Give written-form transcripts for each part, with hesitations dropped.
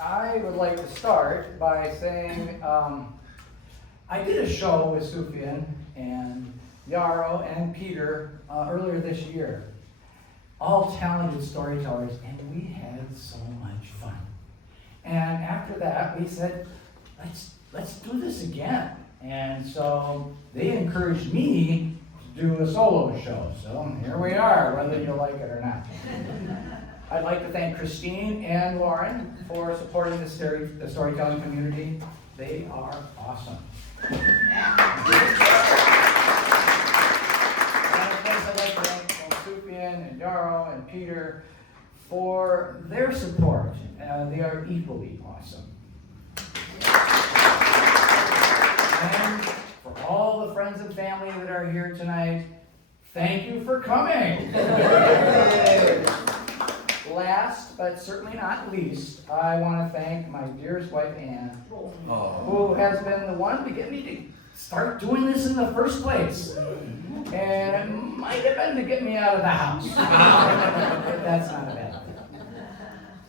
I would like to start by saying I did a show with Sufjan and Yarrow and Peter earlier this year. All talented storytellers, and we had so much fun. And after that, we said, let's do this again. And so they encouraged me to do a solo show. So here we are, whether you like it or not. I'd like to thank Christine and Lauren for supporting the storytelling community. They are awesome. And of course, I'd like to thank Sufjan and Yarrow and Peter for their support. They are equally awesome. And for all the friends and family that are here tonight, thank you for coming. Last, but certainly not least, I want to thank my dearest wife, Ann, who has been the one to get me to start doing this in the first place. And it might have been to get me out of the house. But that's not a bad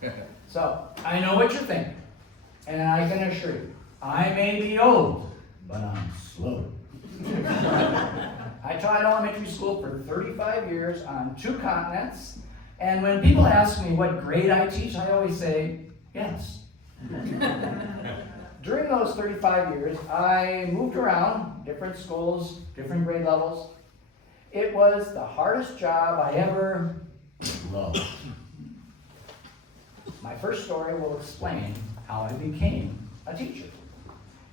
thing. So, I know what you're thinking, and I can assure you, I may be old, but I'm slow. I taught elementary school for 35 years on 2 continents. And when people ask me what grade I teach, I always say, yes. During those 35 years, I moved around, different schools, different grade levels. It was the hardest job I ever loved. My first story will explain how I became a teacher.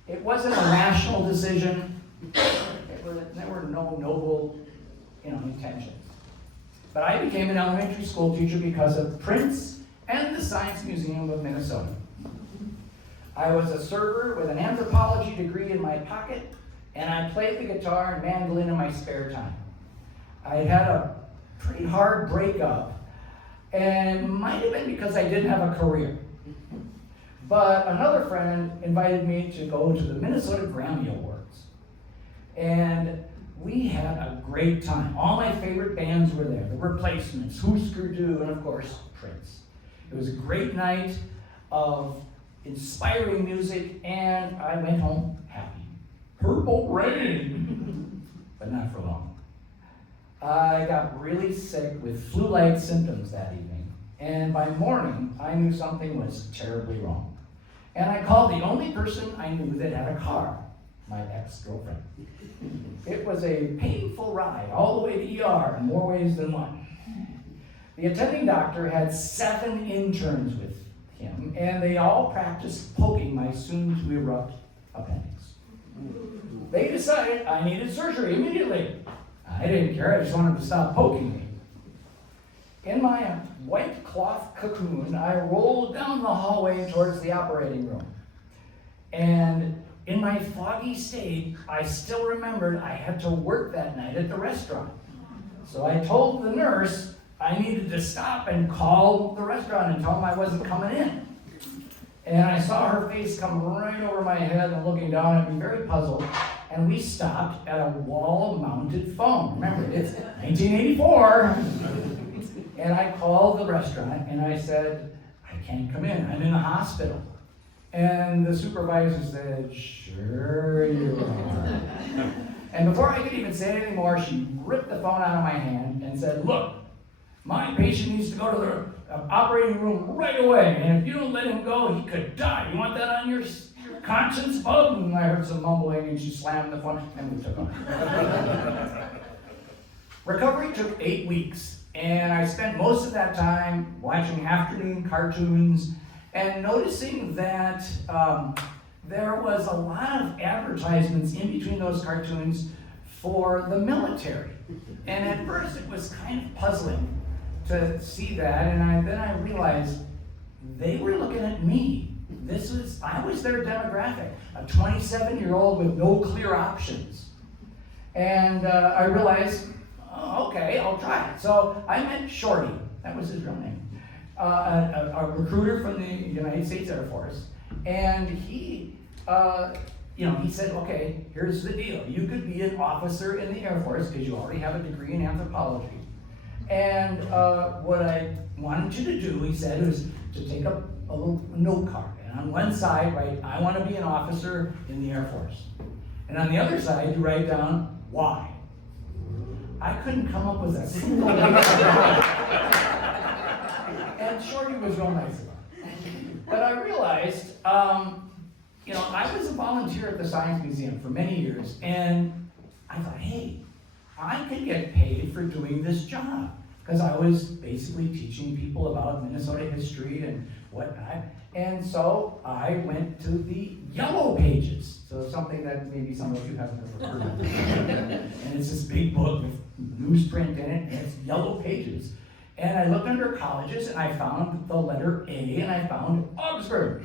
It wasn't a national decision. There were no noble, intentions. But I became an elementary school teacher because of Prince and the Science Museum of Minnesota. I was a server with an anthropology degree in my pocket, and I played the guitar and mandolin in my spare time. I had a pretty hard breakup, and it might have been because I didn't have a career. But another friend invited me to go to the Minnesota Grammy Awards. And we had a great time. All my favorite bands were there. The Replacements, Husker Du, and of course, Prince. It was a great night of inspiring music, and I went home happy. Purple Rain! But not for long. I got really sick with flu-like symptoms that evening, and by morning, I knew something was terribly wrong. And I called the only person I knew that had a car, my ex-girlfriend. It was a painful ride all the way to ER in more ways than one. The attending doctor had 7 interns with him, and they all practiced poking my soon-to-erupt appendix. They decided I needed surgery immediately. I didn't care, I just wanted to stop poking me. In my white cloth cocoon, I rolled down the hallway towards the operating room. And in my foggy state, I still remembered I had to work that night at the restaurant. So I told the nurse I needed to stop and call the restaurant and tell them I wasn't coming in. And I saw her face come right over my head and looking down at me, very puzzled. And we stopped at a wall-mounted phone. Remember, it's 1984. And I called the restaurant and I said, I can't come in, I'm in a hospital. And the supervisor said, sure you are. And before I could even say anything more, she ripped the phone out of my hand and said, look, my patient needs to go to the operating room right away, and if you don't let him go, he could die. You want that on your conscience, bub? And I heard some mumbling, and she slammed the phone, and we took off. Recovery took 8 weeks, and I spent most of that time watching afternoon cartoons and noticing that there was a lot of advertisements in between those cartoons for the military. And at first it was kind of puzzling to see that, and then I realized they were looking at me. I was their demographic, a 27-year-old with no clear options. And I realized, okay, I'll try it. So I met Shorty, that was his real name. A recruiter from the United States Air Force, and he said, okay, here's the deal. You could be an officer in the Air Force because you already have a degree in anthropology, And what I wanted you to do, he said, was to take up a little note card. And on one side, write, I want to be an officer in the Air Force. And on the other side, you write down, why? I couldn't come up with a single reason. And Shorty was real nice about it. But I realized, I was a volunteer at the Science Museum for many years, and I thought, hey, I could get paid for doing this job, because I was basically teaching people about Minnesota history and whatnot. And so I went to the Yellow Pages, so something that maybe some of you haven't ever heard of. And it's this big book with newsprint in it, and it's Yellow Pages. And I looked under colleges, and I found the letter A, and I found Augsburg.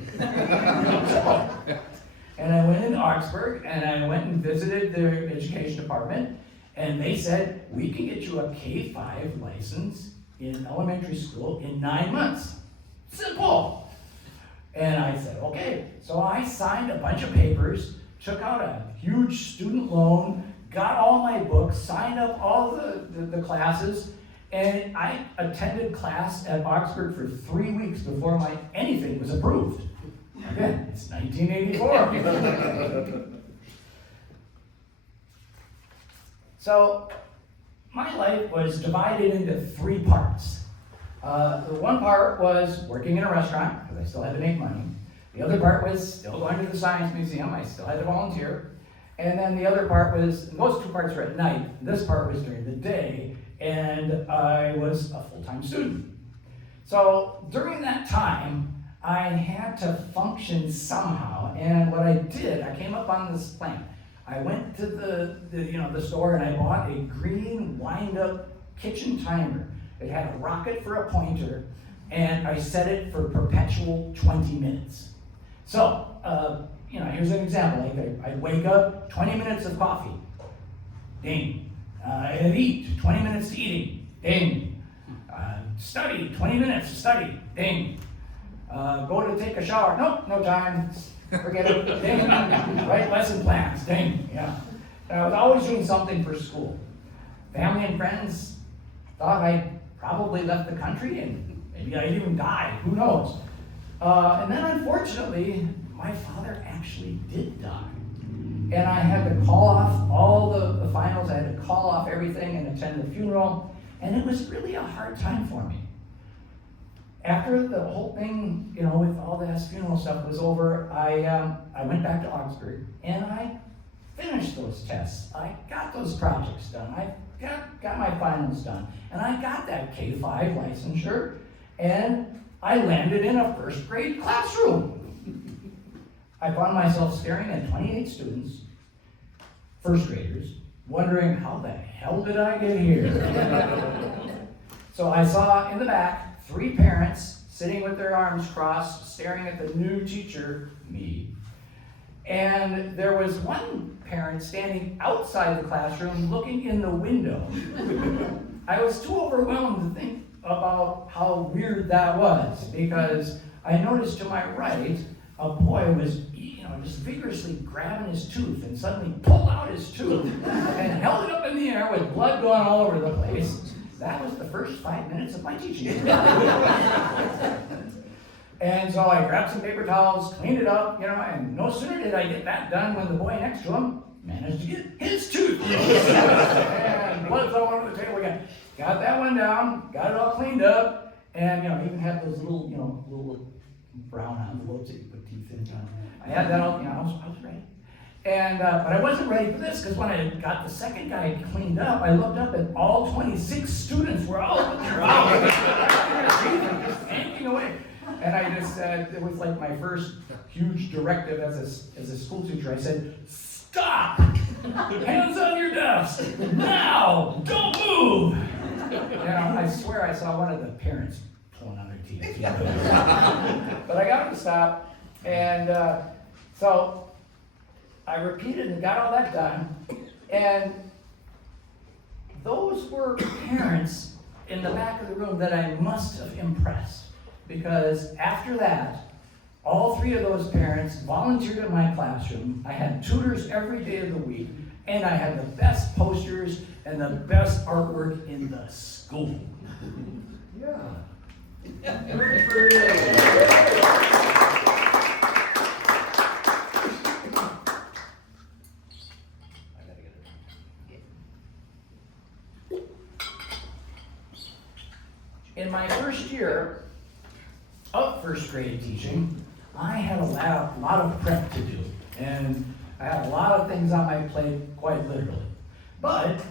And I went into Augsburg, and I went and visited their education department, and they said, we can get you a K-5 license in elementary school in 9 months. Simple. And I said, okay. So I signed a bunch of papers, took out a huge student loan, got all my books, signed up all the classes, and I attended class at Augsburg for 3 weeks before anything was approved. Again, it's 1984. So my life was divided into 3 parts. The one part was working in a restaurant, because I still had to make money. The other part was still going to the Science Museum. I still had to volunteer. And then the other part was, those 2 parts were at night. This part was during the day, and I was a full-time student. So during that time, I had to function somehow, and what I did, I came up on this plan. I went to the store and I bought a green wind-up kitchen timer. It had a rocket for a pointer, and I set it for perpetual 20 minutes. So, here's an example. I'd wake up, 20 minutes of coffee, ding. I'd eat, 20 minutes to eating, ding. Study, 20 minutes to study, ding. Go to take a shower, nope, no time. Forget it, ding. Write lesson plans, ding, yeah. And I was always doing something for school. Family and friends thought I probably left the country, and maybe I'd even die, who knows. And then unfortunately, my father actually did die. And I had to call off all the finals, I had to call off everything and attend the funeral, and it was really a hard time for me. After the whole thing, with all this funeral stuff was over, I went back to Augsburg, and I finished those tests. I got those projects done. I got my finals done, and I got that K-5 licensure, and I landed in a first grade classroom. I found myself staring at 28 students, first graders, wondering how the hell did I get here? So I saw in the back 3 parents sitting with their arms crossed, staring at the new teacher, me. And there was one parent standing outside the classroom looking in the window. I was too overwhelmed to think about how weird that was, because I noticed to my right, a boy was just vigorously grabbing his tooth and suddenly pulled out his tooth and held it up in the air with blood going all over the place. That was the first 5 minutes of my teaching. And so I grabbed some paper towels, cleaned it up, and no sooner did I get that done when the boy next to him managed to get his tooth. And blood's all over the table again. Got that one down, got it all cleaned up, and even had those little brown envelopes that you put teeth in. I had that all, I was ready. And but I wasn't ready for this, because when I got the second guy cleaned up, I looked up and all 26 students were all with their eyes just yanking away. And I just said, it was like my first huge directive as a school teacher. I said, stop! Hands on your desk! Now! Don't move! I swear I saw one of the parents pulling on their teeth. But I got him to stop, and so I repeated and got all that done, and those were parents in the back of the room that I must have impressed, because after that, all 3 of those parents volunteered in my classroom. I had tutors every day of the week, And I had the best posters and the best artwork in the school. Yeah. Good for you. In my first year of first grade teaching, I had a lot of prep to do, and I had a lot of things on my plate, quite literally. But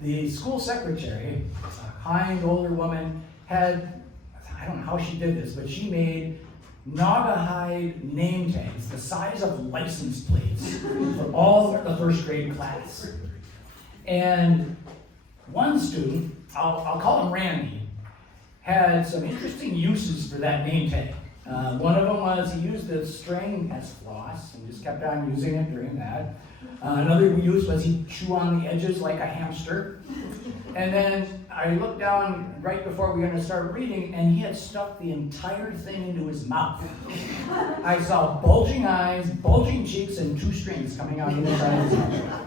the school secretary, a kind older woman, had, I don't know how she did this, but she made Naugahyde name tags the size of license plates for all the first grade class. And one student, I'll call him Randy, had some interesting uses for that name tag. One of them was he used the string as floss and just kept on using it during that. Another use was he'd chew on the edges like a hamster. And then I looked down right before we were going to start reading, and he had stuffed the entire thing into his mouth. I saw bulging eyes, bulging cheeks, and 2 strings coming out of the side of his mouth.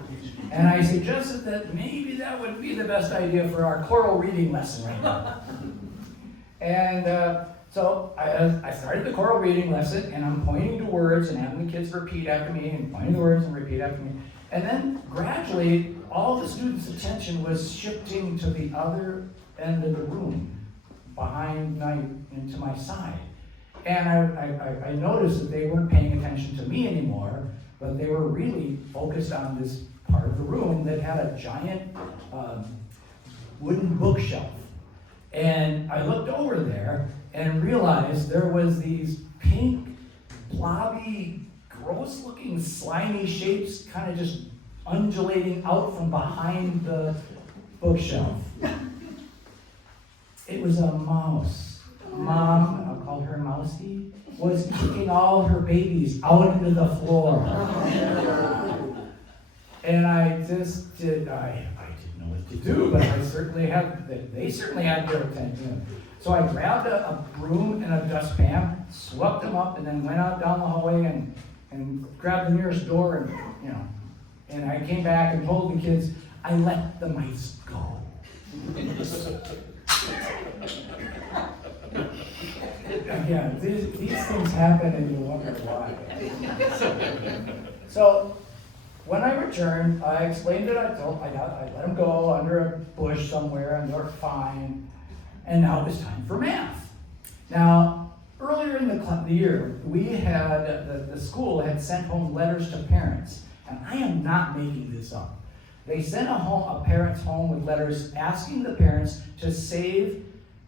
And I suggested that maybe that would be the best idea for our choral reading lesson right now. And so I started the choral reading lesson, and I'm pointing to words and having the kids repeat after me, and pointing to words and repeat after me. And then gradually, all the students' attention was shifting to the other end of the room, and to my side. And I noticed that they weren't paying attention to me anymore, but they were really focused on this part of the room that had a giant wooden bookshelf. And I looked over there and realized there was these pink, blobby, gross-looking, slimy shapes kind of just undulating out from behind the bookshelf. It was a mouse. Mom, I'll call her Mousy, was kicking all her babies out into the floor. And I just did, I didn't know what to do, but they certainly had their attention. So I grabbed a broom and a dustpan, swept them up, and then went out down the hallway and grabbed the nearest door, and I came back and told the kids, I let the mice go. Again, these things happen and you wonder why. So when I returned, I explained it. I let them go under a bush somewhere, and they're fine. And now it was time for math. Now, earlier in the year, we had the school had sent home letters to parents, and I am not making this up. They sent a parents home with letters asking the parents to save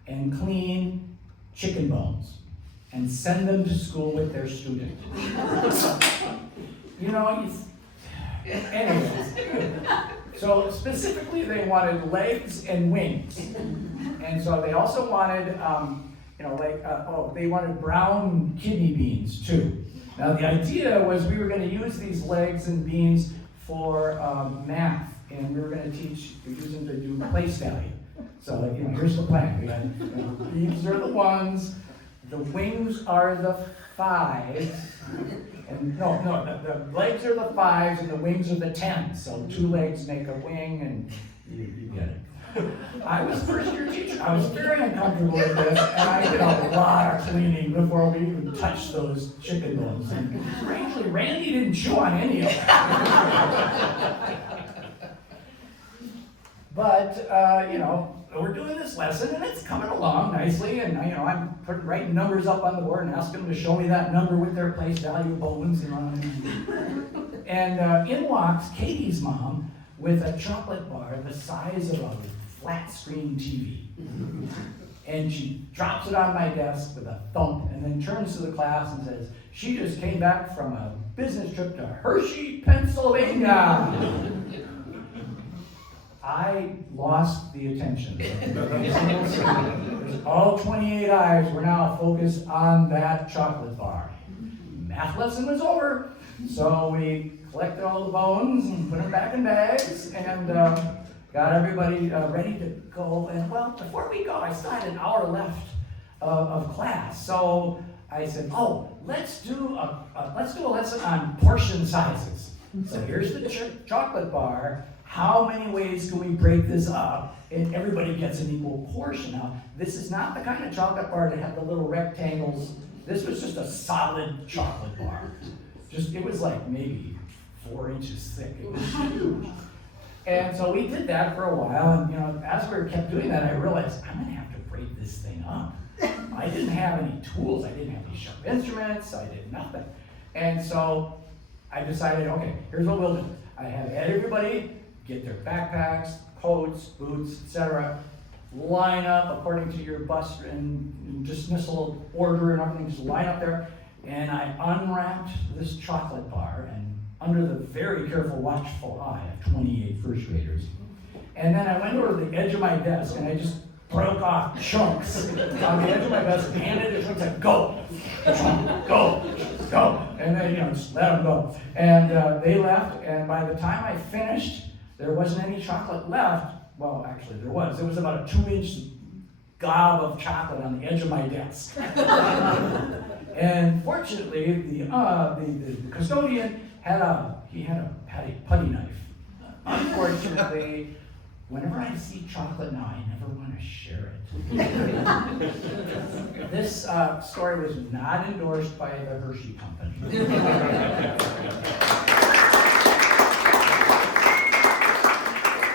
and clean chicken bones and send them to school with their student. Anyways, so specifically they wanted legs and wings. And so they also wanted, they wanted brown kidney beans too. Now the idea was we were going to use these legs and beans for math, and we were going to use them to do place value. So here's the plan. We got, these are the ones, the wings are the 5s, and the legs are the 5s and the wings are the 10s. So 2 legs make a wing, and you get it. I was first year teacher. I was very uncomfortable with this, and I did a lot of cleaning before we even touched those chicken bones. And strangely, Randy didn't chew on any of them. But, we're doing this lesson, and it's coming along nicely, and, I'm writing numbers up on the board and asking them to show me that number with their place value bones. And in walks Katie's mom with a chocolate bar the size of a flat screen TV. And she drops it on my desk with a thump, and then turns to the class and says, she just came back from a business trip to Hershey, Pennsylvania. I lost the attention. All 28 eyes were now focused on that chocolate bar. Math lesson was over, so we collected all the bones and put them back in bags, and got everybody ready to go. And before we go, I still had an hour left of class, so I said, let's do a lesson on portion sizes. So here's the chocolate bar. How many ways can we break this up? And everybody gets an equal portion. Now, this is not the kind of chocolate bar that had the little rectangles. This was just a solid chocolate bar. It was like maybe 4 inches thick. It was huge. And so we did that for a while, and as we kept doing that, I realized I'm gonna have to break this thing up. I didn't have any tools, I didn't have any sharp instruments, I did nothing. And so I decided, okay, here's what we'll do. I had everybody get their backpacks, coats, boots, etc., line up according to your bus and dismissal order and everything, just line up there. And I unwrapped this chocolate bar, and under the very careful, watchful eye of 28 first graders. And then I went over to the edge of my desk and I just broke off chunks on the edge of my desk, handed it to them, said, go, go, go. And then, just let them go. And they left, and by the time I finished, there wasn't any chocolate left. Well, actually there was. It was about a 2-inch gob of chocolate on the edge of my desk. And fortunately, the custodian had a putty knife. Unfortunately, whenever I see chocolate now, I never want to share it. This story was not endorsed by the Hershey Company.